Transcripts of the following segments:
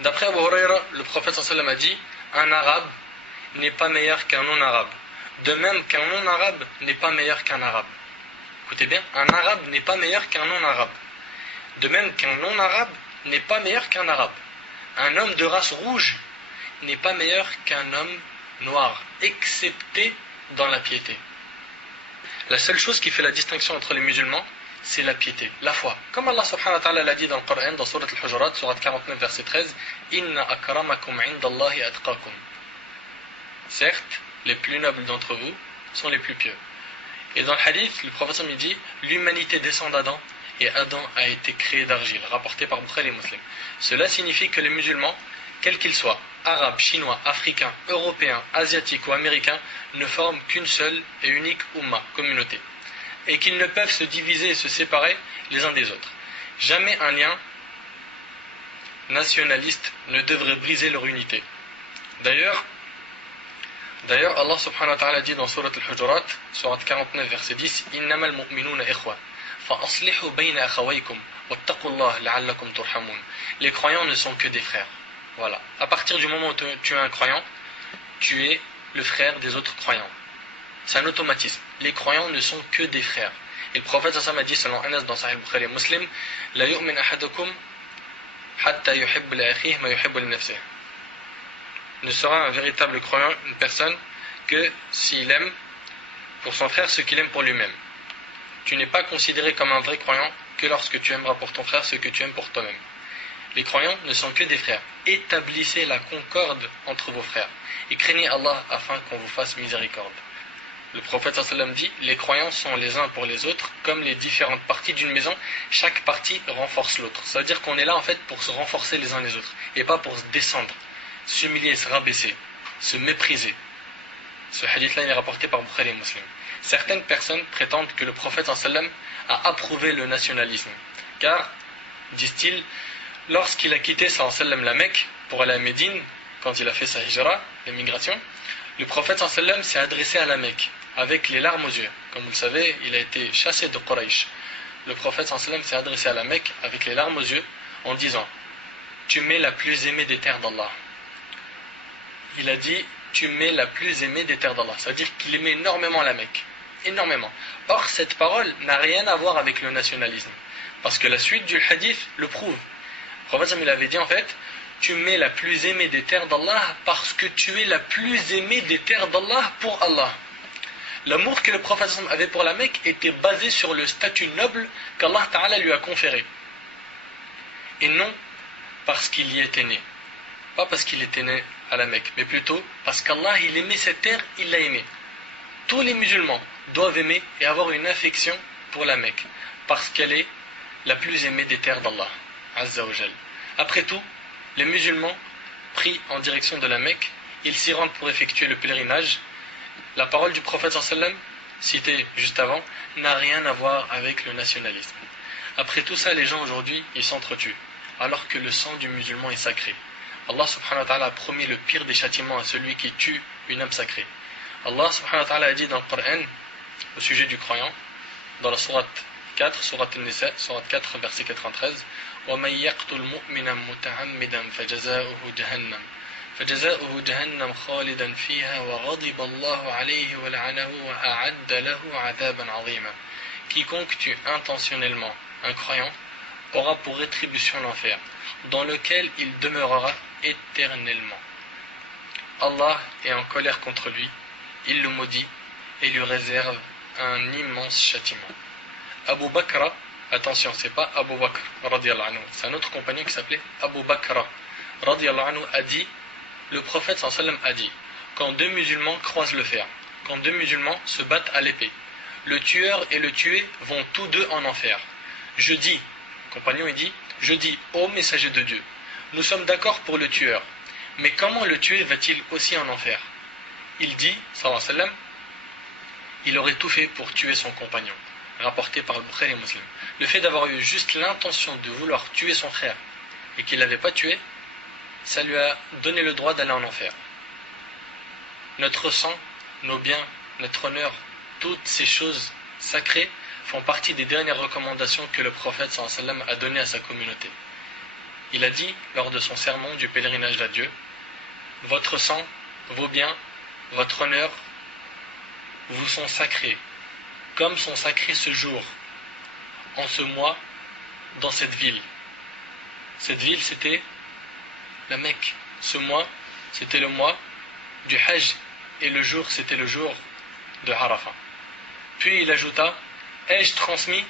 D'après Abu Huraira, le prophète sallallahu alayhi wa sallam a dit, un arabe n'est pas meilleur qu'un non-arabe. De même qu'un non-arabe n'est pas meilleur qu'un arabe. Écoutez bien, un arabe n'est pas meilleur qu'un non-arabe. De même qu'un non-arabe n'est pas meilleur qu'un arabe. Un homme de race rouge n'est pas meilleur qu'un homme noir, excepté dans la piété. La seule chose qui fait la distinction entre les musulmans, c'est la piété, la foi. Comme Allah subhanahu wa ta'ala l'a dit dans le Coran, dans Surat Al-Hujurat, Surat 49, verset 13, Inna akramakum indallahi atqakum. Certes, les plus nobles d'entre vous sont les plus pieux. Et dans le hadith, le prophète dit, l'humanité descend d'Adam, et Adam a été créé d'argile, rapporté par Bukhari et Muslim. Cela signifie que les musulmans, quels qu'ils soient, arabes, chinois, africains, européens, asiatiques ou américains, ne forment qu'une seule et unique umma, communauté, et qu'ils ne peuvent se diviser et se séparer les uns des autres. Jamais un lien nationaliste ne devrait briser leur unité. D'ailleurs, Allah subhanahu wa ta'ala dit dans Surat Al-Hujurat, Surat 49, verset 10, Innamal mu'minuna ikhwa, fa'aslihu bayna akhawaykum, wattaqullah la'allakum turhamun. Les croyants ne sont que des frères. Voilà. À partir du moment où tu es un croyant, tu es le frère des autres croyants. C'est un automatisme. Les croyants ne sont que des frères. Et le prophète sallallahu alayhi wa sallam a dit, selon Anas dans Sahih Bukhari et Muslim, La yu'min ahadukum hatta yuhibbu li akhihi ma yuhibbu li nafsihi. Ne sera un véritable croyant une personne que s'il aime pour son frère ce qu'il aime pour lui-même. Tu n'es pas considéré comme un vrai croyant que lorsque tu aimeras pour ton frère ce que tu aimes pour toi-même. Les croyants ne sont que des frères. Établissez la concorde entre vos frères et craignez Allah afin qu'on vous fasse miséricorde. Le prophète sallallahu alayhi wa sallam dit, les croyants sont les uns pour les autres comme les différentes parties d'une maison, chaque partie renforce l'autre. Ça veut dire qu'on est là en fait pour se renforcer les uns les autres et pas pour se descendre, s'humilier, se rabaisser, se mépriser. Ce hadith-là est rapporté par Bukhari et Muslim. Certaines personnes prétendent que le prophète sallallahu alayhi wa sallam a approuvé le nationalisme, car, disent-ils, lorsqu'il a quitté sallallahu alayhi wa sallam la Mecque pour aller à Médine, quand il a fait sa hijra, l'émigration, le prophète sallallahu alayhi wa sallam s'est adressé à la Mecque avec les larmes aux yeux. Comme vous le savez, il a été chassé de Quraysh. Le prophète sallallahu alayhi wa sallam s'est adressé à la Mecque avec les larmes aux yeux en disant, tu m'es la plus aimée des terres d'Allah. Il a dit, tu m'es la plus aimée des terres d'Allah. Ça veut dire qu'il aimait énormément la Mecque. Énormément. Or, cette parole n'a rien à voir avec le nationalisme. Parce que la suite du hadith le prouve. Le prophète il avait dit en fait, tu m'es la plus aimée des terres d'Allah parce que tu es la plus aimée des terres d'Allah pour Allah. L'amour que le prophète avait pour la Mecque était basé sur le statut noble qu'Allah Ta'ala lui a conféré. Et non parce qu'il y était né. Pas parce qu'il était né à la Mecque, mais plutôt parce qu'Allah il aimait cette terre, il l'a aimée. Tous les musulmans doivent aimer et avoir une affection pour la Mecque, parce qu'elle est la plus aimée des terres d'Allah Azza wa Jal. Après tout, les musulmans pris en direction de la Mecque, ils s'y rendent pour effectuer le pèlerinage. La parole du prophète sallallahu alayhi wa sallam, citée juste avant, n'a rien à voir avec le nationalisme. Après tout ça, les gens aujourd'hui, ils s'entretuent, alors que le sang du musulman est sacré. Allah subhanahu wa ta'ala a promis le pire des châtiments à celui qui tue une âme sacrée. Allah subhanahu wa ta'ala a dit dans le Coran, au sujet du croyant, dans la sourate 4, sourate An-Nisa, sourate 4, verset 93, وَمَنْ يَقْتُلْ مُؤْمِنًا مُتَعَمِّدًا فَجَزَاؤُهُ جَهَنَّمْ خَالِدًا فِيهَا وَغَضِبَ اللَّهُ عَلَيْهِ وَلَعَنَهُ وَأَعَدَّ لَهُ عَذَابًا عَظِيمًا. Quiconque tue intentionnellement un croyant aura pour rétribution l'enfer, dans lequel il demeurera éternellement. Allah est en colère contre lui, il le maudit et lui réserve un immense châtiment. Abu Bakr, attention, c'est pas Abu Bakr radiyallahu anhu, c'est un autre compagnon qui s'appelait Abu Bakr radiyallahu anhu a dit, le prophète sallallahu alayhi wa sallam a dit, quand deux musulmans croisent le fer, quand deux musulmans se battent à l'épée, le tueur et le tué vont tous deux en enfer. Je dis, compagnon il dit, je dis, ô messager de Dieu, nous sommes d'accord pour le tueur, mais comment le tué va-t-il aussi en enfer? Il dit, sallallahu alayhi wa sallam, il aurait tout fait pour tuer son compagnon, rapporté par le Bukhari et Muslim. Le fait d'avoir eu juste l'intention de vouloir tuer son frère et qu'il ne l'avait pas tué, ça lui a donné le droit d'aller en enfer. Notre sang, nos biens, notre honneur, toutes ces choses sacrées font partie des dernières recommandations que le prophète sallallahu alayhi wa sallam a données à sa communauté. il a dit lors de son sermon du pèlerinage d'adieu, votre sang, vos biens, votre honneur vous sont sacrés, comme sont sacrés ce jour, en ce mois, dans cette ville. Cette ville, c'était la Mecque. Ce mois, c'était le mois du Hajj, et le jour, c'était le jour de Arafat. Puis il ajouta, ai-je transmis?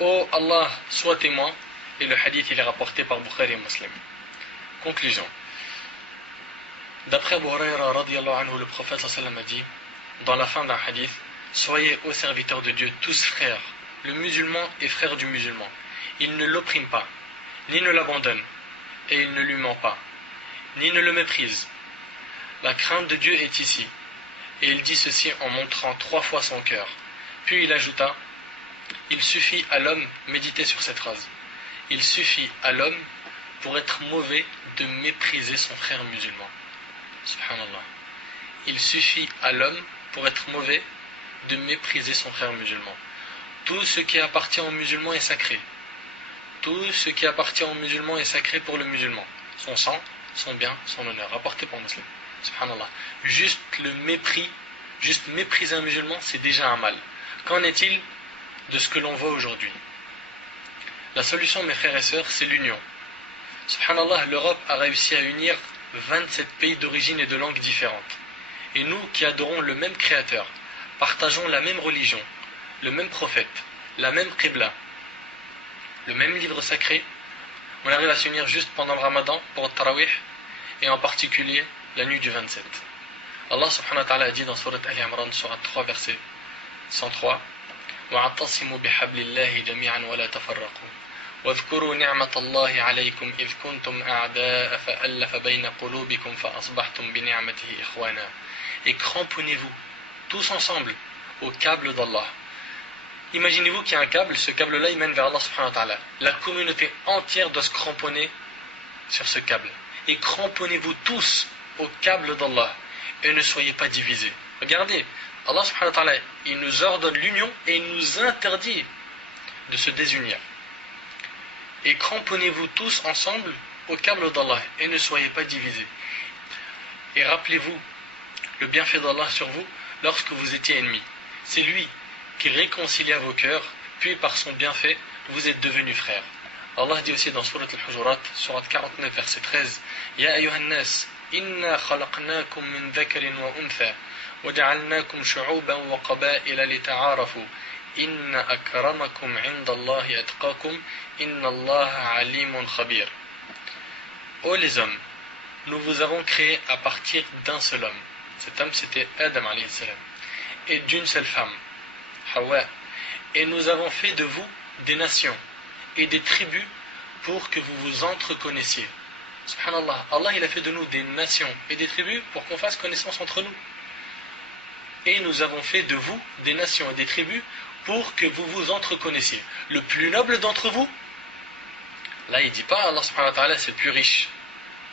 Ô Allah, sois témoin. Et le hadith, il est rapporté par Bukhari et Muslim. Conclusion. D'après Abu Huraira radiyallahu anhu, le prophète sallallahu alayhi wa sallam a dit, dans la fin d'un hadith, soyez ô serviteurs de Dieu tous frères. Le musulman est frère du musulman. Il ne l'opprime pas, ni ne l'abandonne, et il ne lui ment pas, ni ne le méprise. La crainte de Dieu est ici. Et il dit ceci en montrant 3 fois son cœur. Puis il ajouta, il suffit à l'homme, méditez sur cette phrase, il suffit à l'homme pour être mauvais de mépriser son frère musulman. Subhanallah. Il suffit à l'homme pour être mauvais de mépriser son frère musulman. Tout ce qui appartient aux musulmans est sacré. Tout ce qui appartient aux musulmans est sacré pour le musulman. Son sang, son bien, son honneur. Rapporté par Muslim. Subhanallah. Juste le mépris, juste mépriser un musulman, c'est déjà un mal. Qu'en est-il de ce que l'on voit aujourd'hui? La solution, mes frères et sœurs, c'est l'union. Subhanallah, l'Europe a réussi à unir 27 pays d'origine et de langues différentes. Et nous qui adorons le même Créateur, partageons la même religion, le même prophète, la même Qibla, le même livre sacré, on arrive à s'unir juste pendant le Ramadan pour le Tarawih, et en particulier la nuit du 27. Allah subhanahu wa ta'ala a dit dans Surat Al-Imran, Surat 3, verset 103, وَاعْتَصِمُوا بِحَبْلِ اللَّهِ جَمِيعًا وَلَا تَفَرَّقُوا وَاذْكُرُوا نِعْمَةَ اللَّهِ عَلَيْكُمْ إِذْ كُنْتُمْ أَعْدَاءَ فَأَلَّفَ بَيْنَ قُلُوبِكُمْ فَأَصْبَحْتُمْ بِنِعْمَتِهِ إِخْوَانًا. Et cramponnez-vous tous ensemble au câble d'Allah. Imaginez-vous qu'il y a un câble, ce câble-là il mène vers Allah subhanahu wa ta'ala. La communauté entière doit se cramponner sur ce câble. Et cramponnez-vous tous au câble d'Allah et ne soyez pas divisés. Regardez, Allah subhanahu wa ta'ala, il nous ordonne l'union et il nous interdit de se désunir. Et cramponnez-vous tous ensemble au câble d'Allah et ne soyez pas divisés. Et rappelez-vous le bienfait d'Allah sur vous lorsque vous étiez ennemis. C'est lui qui réconcilia vos cœurs, puis par son bienfait, vous êtes devenus frères. Allah dit aussi dans Surat Al-Hujurat, Surat 49, verset 13, Ya ayyuhan nas, inna khalaqnakum min dhakarin wa untha, wa ja'alnakum shu'uban wa qaba'ila lita'arafu, inna akramakum 'inda Allahi atqakum, inna Allaha 'alimun khabir. Ô les hommes, nous vous avons créés à partir d'un seul homme. Cet homme c'était Adam alayhi salam, et d'une seule femme, Hawa, et nous avons fait de vous des nations et des tribus pour que vous vous entreconnaissiez. Subhanallah, Allah il a fait de nous des nations et des tribus pour qu'on fasse connaissance entre nous. Et nous avons fait de vous des nations et des tribus pour que vous vous entreconnaissiez. Le plus noble d'entre vous, là il ne dit pas Allah subhanahu wa ta'ala c'est le plus riche,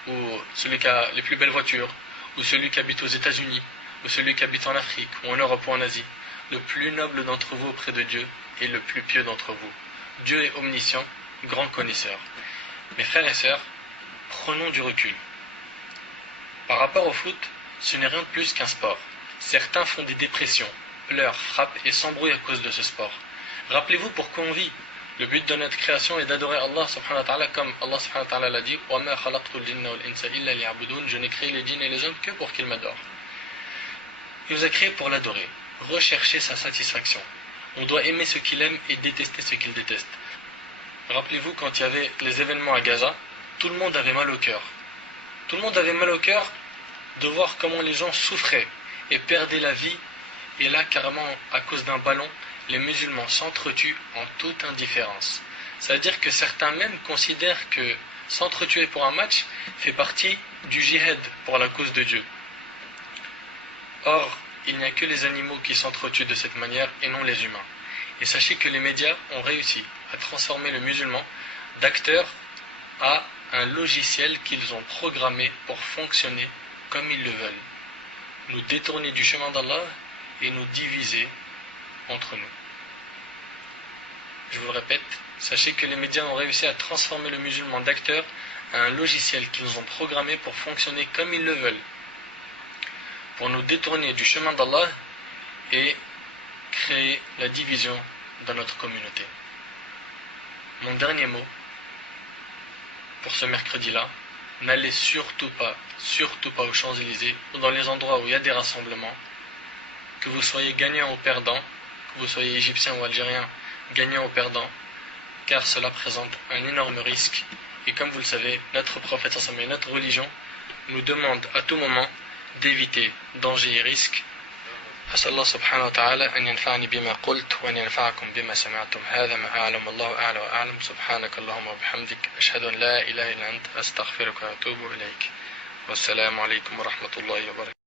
ou celui qui a les plus belles voitures, ou celui qui habite aux États-Unis, ou celui qui habite en Afrique, ou en Europe ou en Asie. Le plus noble d'entre vous auprès de Dieu est le plus pieux d'entre vous. Dieu est omniscient, grand connaisseur. Mes frères et sœurs, prenons du recul. Par rapport au foot, ce n'est rien de plus qu'un sport. Certains font des dépressions, pleurent, frappent et s'embrouillent à cause de ce sport. Rappelez-vous pourquoi on vit. Le but de notre création est d'adorer Allah subhanahu wa ta'ala comme Allah subhanahu wa ta'ala l'a dit, وَمَا خَلَقْتُ الْجِنَّ وَالْإِنسَ إِلَّا لِيَعْبُدُونَ. Je n'ai créé les djinns et les hommes que pour qu'ils m'adorent. Il nous a créés pour l'adorer, rechercher sa satisfaction. On doit aimer ce qu'il aime et détester ce qu'il déteste. Rappelez-vous quand il y avait les événements à Gaza, tout le monde avait mal au cœur. Tout le monde avait mal au cœur de voir comment les gens souffraient et perdaient la vie. Et là, carrément, à cause d'un ballon, les musulmans s'entretuent en toute indifférence. C'est-à-dire que certains même considèrent que s'entretuer pour un match fait partie du djihad pour la cause de Dieu. Or, il n'y a que les animaux qui s'entretuent de cette manière et non les humains. Et sachez que les médias ont réussi à transformer le musulman d'acteur à un logiciel qu'ils ont programmé pour fonctionner comme ils le veulent. Nous détourner du chemin d'Allah et nous diviser entre nous. je vous le répète, sachez que les médias ont réussi à transformer le musulman d'acteur à un logiciel qu'ils ont programmé pour fonctionner comme ils le veulent, pour nous détourner du chemin d'Allah et créer la division dans notre communauté. Mon dernier mot pour ce mercredi-là, n'allez surtout pas aux Champs-Élysées ou dans les endroits où il y a des rassemblements, que vous soyez gagnant ou perdant, que vous soyez égyptien ou algérien, gagnant ou perdant, car cela présente un énorme risque. Et comme vous le savez, notre prophète et notre religion nous demande à tout moment d'éviter dangers et risques. أسأل الله سبحانه وتعالى أن ينفعني بما قلت وأن ينفعكم بما سمعتم. هذا ما أعلم الله أعلى وأعلم. سبحانك اللهم وبحمدك أشهد أن لا إله إلا أنت أستغفرك وأتوب إليك. والسلام عليكم ورحمة الله وبركاته.